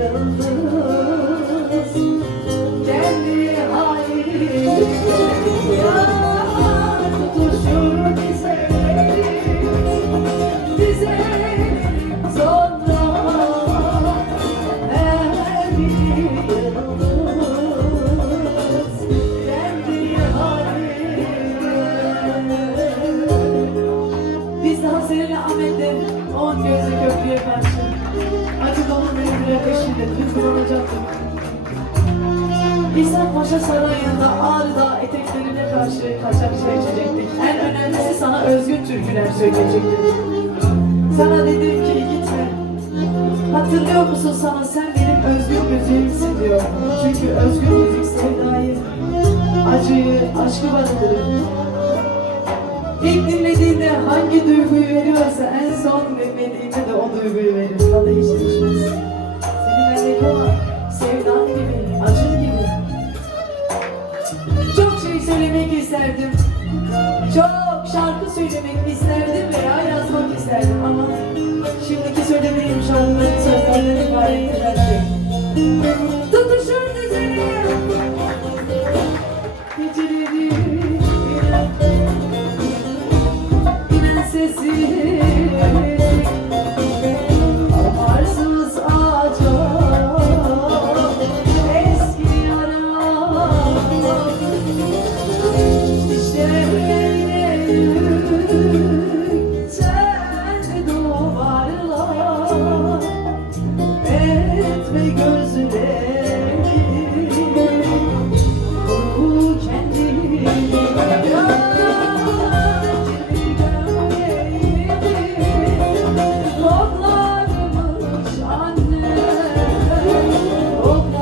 yıldız kendi haline tutuşur dizelim sonra her bir yıldız kendi haline. Biz daha seninle Ahmet'le 10 gözlü köprüye karşı acı dolu bir ateşiyle tutulacaktık. İhsan Paşa Sarayı'nda Ağrı'da eteklerine karşı kaçak şey içecektik. En önemlisi sana özgün türküler söyleyecektim. Sana dedim ki gitme. Hatırlıyor musun sana sen benim özgün müziğimsin diyor. Çünkü özgün müzik sevdayı, acıyı, aşkı barındırır. İlk dinlediğinde hangi duyguyu veriyorsa en son dinlediğinde de o duyguyu verir. Tadı hiç değişmez. Senin bendeki olan sevdan gibi, acın gibi. Çok şey söylemek isterdim. Çok şarkı söylemek isterdim veya yazmak isterdim ama şimdiki söylediğim şarkıların sözlerinden ibaret her şey. Tutuşur düzenim geceleri inen sesi arsız ağaca eski yaram dişlerine sen duvarlar etme gözleri koru kendini koklarmış anne koklarmış